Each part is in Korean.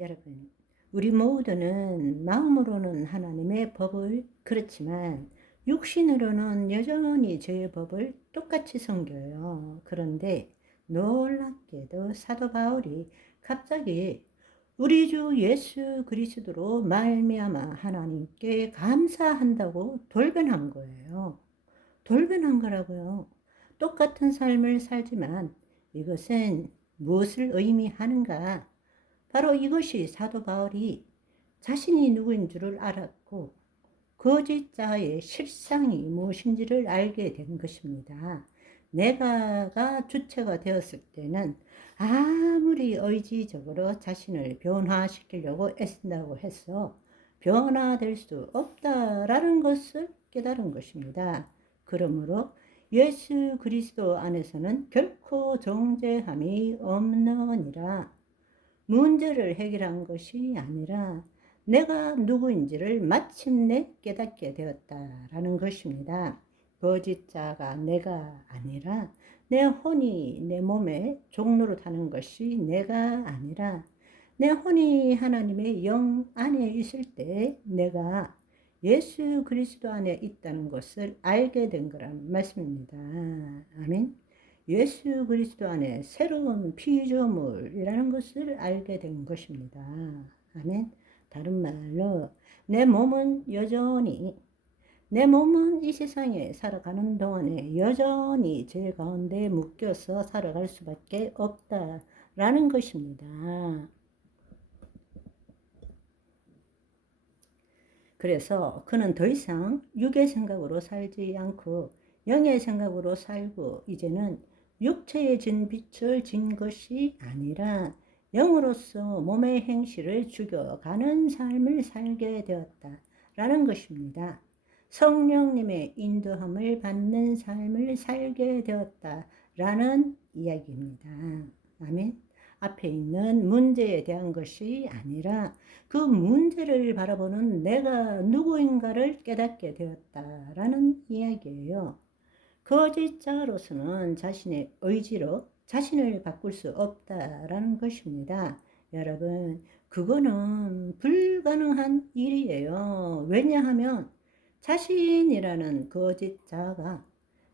여러분, 우리 모두는 마음으로는 하나님의 법을 그렇지만 육신으로는 여전히 저의 법을 똑같이 섬겨요. 그런데 놀랍게도 사도 바울이 갑자기 우리 주 예수 그리스도로 말미암아 하나님께 감사한다고 돌변한 거예요. 돌변한 거라고요. 똑같은 삶을 살지만 이것은 무엇을 의미하는가? 바로 이것이 사도 바울이 자신이 누구인 줄을 알았고 거짓자의 실상이 무엇인지를 알게 된 것입니다. 내가가 주체가 되었을 때는 아무리 의지적으로 자신을 변화시키려고 애쓴다고 해서 변화될 수 없다라는 것을 깨달은 것입니다. 그러므로 예수 그리스도 안에서는 결코 정죄함이 없느니라. 문제를 해결한 것이 아니라 내가 누구인지를 마침내 깨닫게 되었다라는 것입니다. 거짓자가 내가 아니라 내 혼이 내 몸에 종로로 타는 것이 내가 아니라 내 혼이 하나님의 영 안에 있을 때 내가 예수 그리스도 안에 있다는 것을 알게 된 거란 말씀입니다. 아멘. 예수 그리스도 안에 새로운 피조물이라는 것을 알게 된 것입니다. 아멘. 다른 말로 내 몸은 이 세상에 살아가는 동안에 여전히 죄 가운데 묶여서 살아갈 수밖에 없다라는 것입니다. 그래서 그는 더 이상 육의 생각으로 살지 않고 영의 생각으로 살고 이제는 육체의 진 빛을 진 것이 아니라 영으로서 몸의 행실을 죽여가는 삶을 살게 되었다라는 것입니다. 성령님의 인도함을 받는 삶을 살게 되었다라는 이야기입니다. 아멘. 앞에 있는 문제에 대한 것이 아니라 그 문제를 바라보는 내가 누구인가를 깨닫게 되었다라는 이야기예요. 거짓자로서는 자신의 의지로 자신을 바꿀 수 없다라는 것입니다. 여러분, 그거는 불가능한 일이에요. 왜냐하면 자신이라는 거짓자가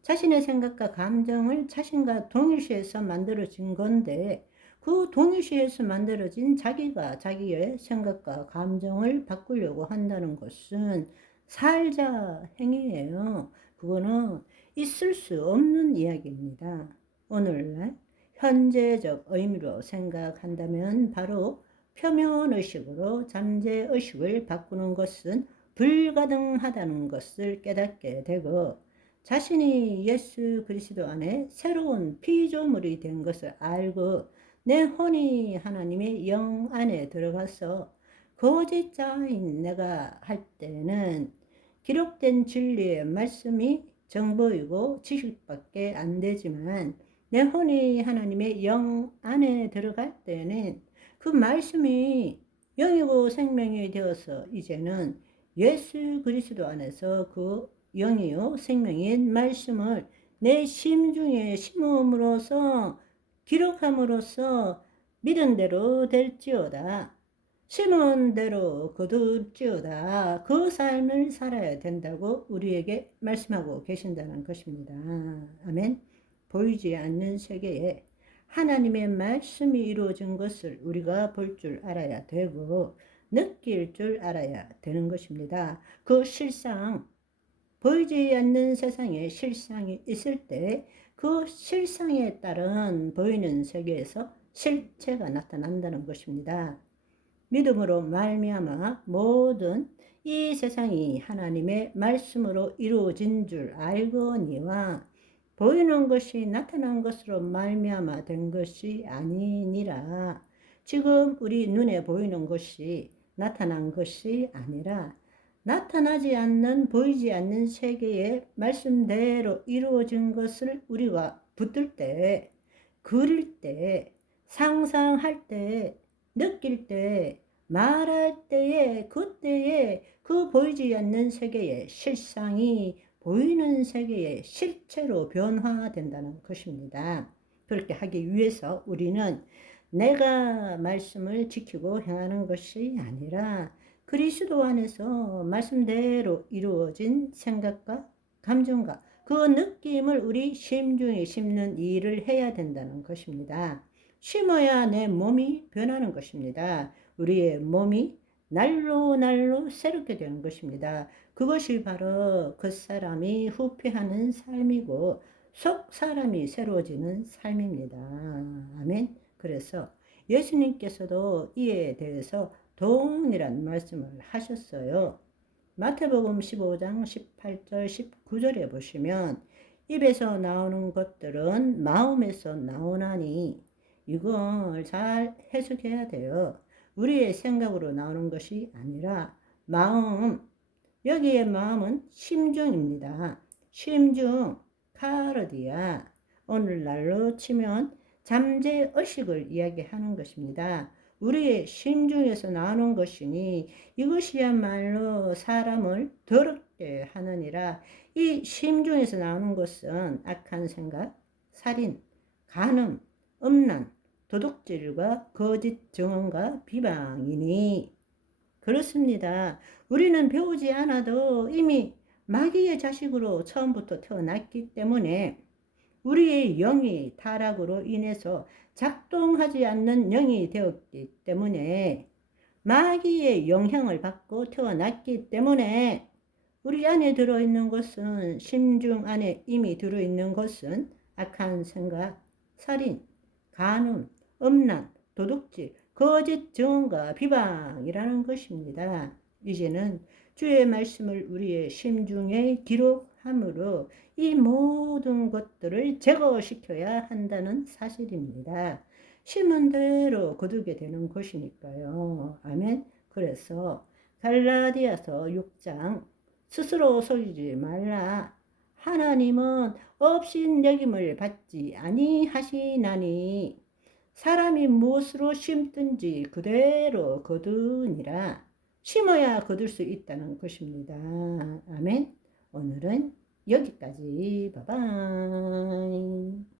자신의 생각과 감정을 자신과 동일시해서 만들어진 건데 그 동일시해서 만들어진 자기가 자기의 생각과 감정을 바꾸려고 한다는 것은 살자 행위예요. 그거는 있을 수 없는 이야기입니다. 오늘날 현재적 의미로 생각한다면 바로 표면의식으로 잠재의식을 바꾸는 것은 불가능하다는 것을 깨닫게 되고 자신이 예수 그리스도 안에 새로운 피조물이 된 것을 알고 내 혼이 하나님의 영 안에 들어가서 거짓자인 내가 할 때는 기록된 진리의 말씀이 정보이고 지식밖에 안 되지만 내 혼이 하나님의 영 안에 들어갈 때는 그 말씀이 영이고 생명이 되어서 이제는 예수 그리스도 안에서 그 영이요 생명인 말씀을 내 심중에 심음으로써 기록함으로써 믿은 대로 될지어다. 심은 대로 거둘지어다. 그 삶을 살아야 된다고 우리에게 말씀하고 계신다는 것입니다. 아멘. 보이지 않는 세계에 하나님의 말씀이 이루어진 것을 우리가 볼 줄 알아야 되고 느낄 줄 알아야 되는 것입니다. 그 실상, 보이지 않는 세상에 실상이 있을 때 그 실상에 따른 보이는 세계에서 실체가 나타난다는 것입니다. 믿음으로 말미암아 모든 이 세상이 하나님의 말씀으로 이루어진 줄 알거니와 보이는 것이 나타난 것으로 말미암아 된 것이 아니니라. 지금 우리 눈에 보이는 것이 나타난 것이 아니라 나타나지 않는 보이지 않는 세계의 말씀대로 이루어진 것을 우리가 붙들 때, 그릴 때, 상상할 때, 느낄 때, 말할 때에 그때에 그 보이지 않는 세계의 실상이 보이는 세계의 실체로 변화된다는 것입니다. 그렇게 하기 위해서 우리는 내가 말씀을 지키고 행하는 것이 아니라 그리스도 안에서 말씀대로 이루어진 생각과 감정과 그 느낌을 우리 심중에 심는 일을 해야 된다는 것입니다. 심어야 내 몸이 변하는 것입니다. 우리의 몸이 날로 날로 새롭게 되는 것입니다. 그것이 바로 그 사람이 후패하는 삶이고 속 사람이 새로워지는 삶입니다. 아멘. 그래서 예수님께서도 이에 대해서 동일한 말씀을 하셨어요. 마태복음 15장 18절 19절에 보시면 입에서 나오는 것들은 마음에서 나오나니, 이걸 잘 해석해야 돼요. 우리의 생각으로 나오는 것이 아니라 마음, 여기에 마음은 심중입니다. 심중, 카르디아, 오늘날로 치면 잠재의식을 이야기하는 것입니다. 우리의 심중에서 나오는 것이니 이것이야말로 사람을 더럽게 하느니라. 이 심중에서 나오는 것은 악한 생각, 살인, 간음, 음란, 도둑질과 거짓 증언과 비방이니, 그렇습니다. 우리는 배우지 않아도 이미 마귀의 자식으로 처음부터 태어났기 때문에 우리의 영이 타락으로 인해서 작동하지 않는 영이 되었기 때문에, 마귀의 영향을 받고 태어났기 때문에, 우리 안에 들어있는 것은, 심중 안에 이미 들어있는 것은 악한 생각, 살인, 간음, 음란, 도둑질, 거짓 증언과 비방이라는 것입니다. 이제는 주의 말씀을 우리의 심중에 기록함으로 이 모든 것들을 제거시켜야 한다는 사실입니다. 심은 대로 거두게 되는 것이니까요. 아멘. 그래서 갈라디아서 6장 스스로 속이지 말라. 하나님은 업신여김을 받지 아니하시나니 사람이 무엇으로 심든지 그대로 거두니라. 심어야 거둘 수 있다는 것입니다. 아멘. 오늘은 여기까지. 바이바이.